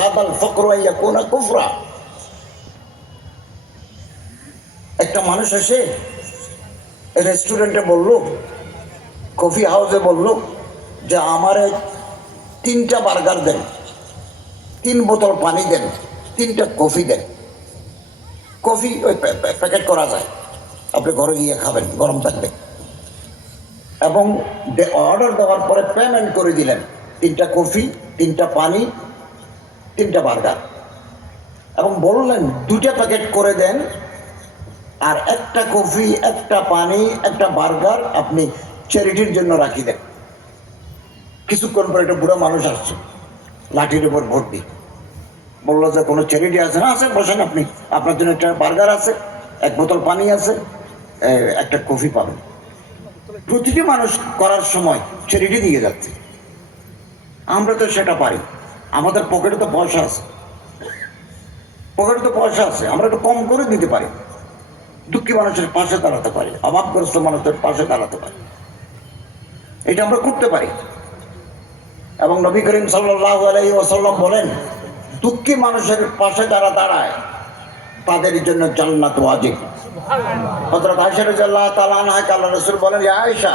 কাদাল ফকর ইয়াকুনা কুফরা। একটা মানুষ এসে রেস্টুরেন্টে বলল, কফি হাউসে বলল যে আমারে 3টা বার্গার দেন, 3 বোতল পানি দেন, 3টা কফি দেন। কফি ওই প্যাকেট করা যায়, আপনি ঘরে গিয়ে খাবেন, গরম থাকবে। এবং অর্ডার দেওয়ার পরে পেমেন্ট করে দিলেন 3টা কফি, 3টা পানি, 3টা বার্গার, এবং বললেন 2টা প্যাকেট করে দেন, আর 1টা কফি, 1টা পানি, 1টা বার্গার আপনি চ্যারিটির জন্য রাখি দেন। কিছুক্ষণ পরে একটা বুড়ো মানুষ আসছে, লাঠির উপর ভর্তি, বললো যে কোনো চ্যারিটি আছে না? আছে, বসেন আপনি, আপনার জন্য 1টা বার্গার আছে, 1 বোতল পানি আছে, 1টা কফি পাবেন। প্রতিটি মানুষ করার সময় চ্যারিটি দিয়ে যাচ্ছে। আমরা তো সেটা পারি, আমাদের পকেটে তো পয়সা আছে, আমরা একটু কম করে দিতে পারি, দুঃখী মানুষের পাশে দাঁড়াতে পারি, অভাবগ্রস্ত মানুষের পাশে দাঁড়াতে পারি, এটা আমরা করতে পারি। এবং নবী করিম সাল্লাল্লাহু আলাইহি ওয়াসাল্লাম বলেন, দুঃখী মানুষের পাশে যারা দাঁড়ায় তাদের জন্য জান্নাত ওয়াজিব। হযরত আয়েশা রাদিয়াল্লাহু তাআলা আনহাকে আল্লাহর রাসূল বলেন, ইয়া আয়েশা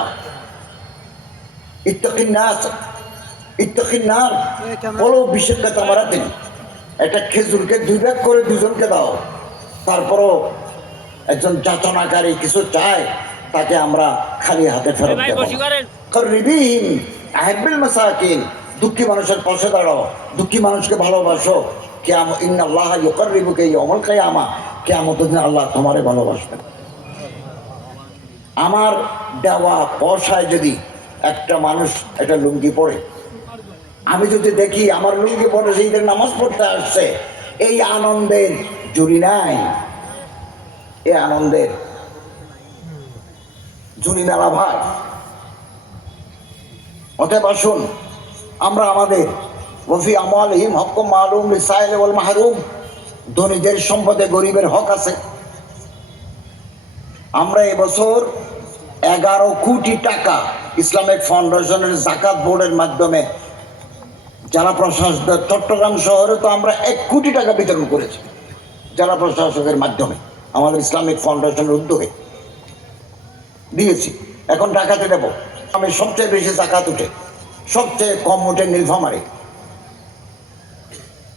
ইত্তাকিন নার বলো বিশেষজ্ঞ তামারাতিন, একটা খেজুরকে 2 ভাগ করে 2জনকে দাও, তারপরও একজন যাতনাকারী কিছু চায়, তাকে আমরা খালি হাতে ফেরত দেব। করিবিহিম আহিব্বিল মাসাকিন, দুঃখী মানুষের পাশে দাঁড়াও, দুঃখী মানুষকে ভালোবাসো। ইন্নাল্লাহা ইউকাররিবুকা ইয়াওমাল কিয়ামা, কিয়ামতের দিন আল্লাহ তোমারে ভালোবাসবেন। আমার দেওয়া পয়সায় যদি একটা মানুষ একটা লুঙ্গি পরে, আমি যদি দেখি আমার লুঙ্গি পরে সেইদের নামাজ পড়তে আসছে, এই আনন্দের জুড়ি নাই, এই আনন্দের জুড়ি মেলা ভাই। অতএব আসুন আমরা আমাদের ওয়াফি আমওয়ালিহিম হাক্কুম মালুম লিসাইল ওয়াল মাহরুম, ধনীদের সম্পদে গরিবের হক আছে। আমরা এবছর 11 কোটি টাকা ইসলামিক ফাউন্ডেশনের যাকাত বোর্ডের মাধ্যমে জেলা প্রশাসক, চট্টগ্রাম শহরে তো আমরা 1 কোটি টাকা বিতরণ করেছি জেলা প্রশাসকের মাধ্যমে, আমাদের ইসলামিক ফাউন্ডেশনের উদ্যোগে দিয়েছি। এখন ঢাকাতে দেব, আমি সবচেয়ে বেশি যাকাত উঠে, সবচেয়ে কম উঠে নীলফামারী।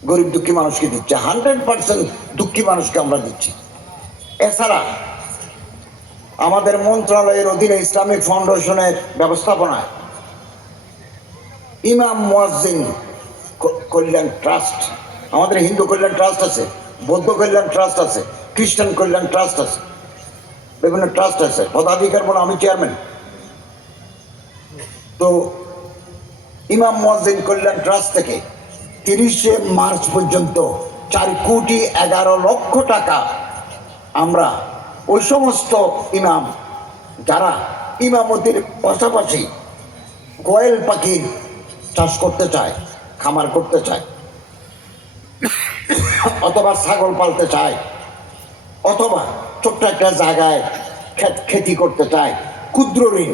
গরিব দুঃখী মানুষকে দিচ্ছে, 100% দুঃখী মানুষকে আমরা দিচ্ছি। এছাড়া আমাদের মন্ত্রণালয়ের অধীনে ইসলামিক ফাউন্ডেশনের ব্যবস্থাপনায় ইমাম মুয়াজ্জিন কল্যাণ ট্রাস্ট, আমাদের হিন্দু কল্যাণ ট্রাস্ট আছে, বৌদ্ধ কল্যাণ ট্রাস্ট আছে, খ্রিস্টান কল্যাণ ট্রাস্ট আছে, বিভিন্ন ট্রাস্ট আছে। পদাধিকার বলে আমি চেয়ারম্যান। তো ইমাম মুয়াজ্জিন কল্যাণ ট্রাস্ট থেকে 30শে মার্চ পর্যন্ত 4 কোটি 11 লক্ষ টাকা আমরা ওই সমস্ত ইমাম যারা ইমামতির পাশাপাশি কোয়েল পাখির চাষ করতে চায়, খামার করতে চায়, অথবা ছাগল পালতে চায়, অথবা ছোট্ট একটা জায়গায় খেতি করতে চায়, ক্ষুদ্র ঋণ,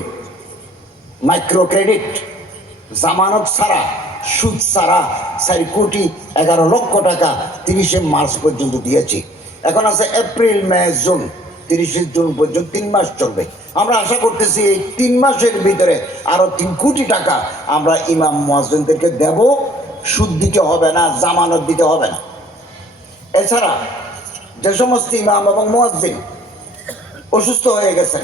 মাইক্রো ক্রেডিট, জামানত ছাড়া, সুদ ছাড়া 4 কোটি 11 লক্ষ টাকা 30শে মার্চ পর্যন্ত দিয়েছি। এখন আছে এপ্রিল, মে, জুন, 30শে জুন পর্যন্ত 3 মাস চলবে। আমরা আশা করতেছি এই 3 মাসের ভিতরে আরো 3 কোটি টাকা আমরা ইমাম মুয়াজ্জিনদেরকে দেব। সুদ দিতে হবে না, জামানত দিতে হবে না। এছাড়া যে সমস্ত ইমাম এবং মুয়াজ্জিন অসুস্থ হয়ে গেছেন,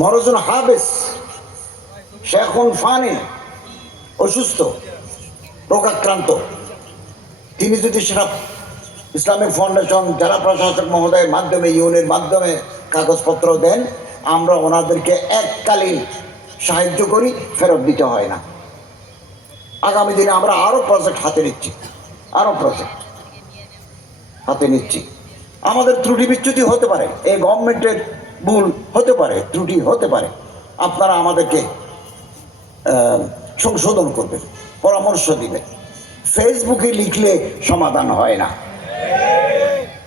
মরজুন হাবেস, শেখুন ফানি, অসুস্থ, রোগাক্রান্ত, তিনি যদি সেটা ইসলামিক ফাউন্ডেশন জেলা প্রশাসক মহোদয়ের মাধ্যমে, ইউনিয়নের মাধ্যমে কাগজপত্র দেন, আমরা ওনাদেরকে এককালীন সাহায্য করি, ফেরত দিতে হয় না। আগামী দিনে আমরা আরো প্রজেক্ট হাতে নিচ্ছি, আরো প্রজেক্ট হাতে নিচ্ছি। আমাদের ত্রুটি বিচ্যুতি হতে পারে, এই গভর্নমেন্টের ভুল হতে পারে, ত্রুটি হতে পারে, আপনারা আমাদেরকে সংশোধন করবেন, পরামর্শ দিবেন। ফেসবুকে লিখলে সমাধান হয় না।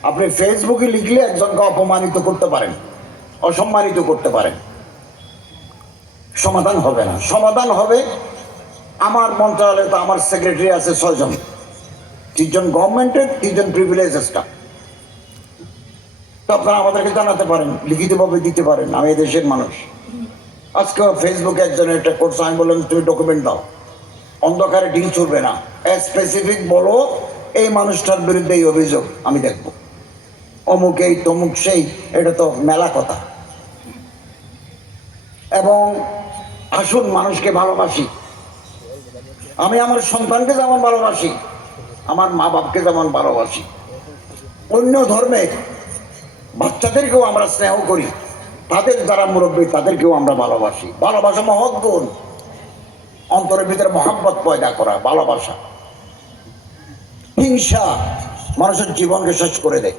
আপনি ফেসবুকে লিখলে একজনকে অপমানিত করতে পারেন, অসম্মানিত করতে পারেন, সমাধান হবে না। সমাধান হবে আমার মন্ত্রণালয়ে তো আমার সেক্রেটারি আছে 6 জন, 3 জন গভর্নমেন্টের, 3 জন প্রিভিলেজ স্টাফ। তো আপনারা আমাদেরকে জানাতে পারেন, লিখিতভাবে দিতে পারেন, আমি এদেশের মানুষ। আজকে ফেসবুকে একজনের একটা করছে, আমি বললাম তুমি ডকুমেন্ট দাও, অন্ধকারে ঢিল চলবে না, স্পেসিফিক বলো এই মানুষটার বিরুদ্ধে এই অভিযোগ, আমি দেখব। অমুক এই তমুক সেই, এটা তো মেলা কথা। এবং আসুন মানুষকে ভালোবাসি। আমি আমার সন্তানকে যেমন ভালোবাসি, আমার মা বাপকে যেমন ভালোবাসি, অন্য ধর্মের বাচ্চাদেরকেও আমরা স্নেহ করি, তাদের যারা মুরব্বী তাদেরকেও আমরা ভালোবাসি। ভালোবাসা মহৎ গুণ, অন্তরের ভিতরে মহাব্বত পয়দা করা ভালোবাসা। হিংসা মানুষের জীবনকে শেষ করে দেয়।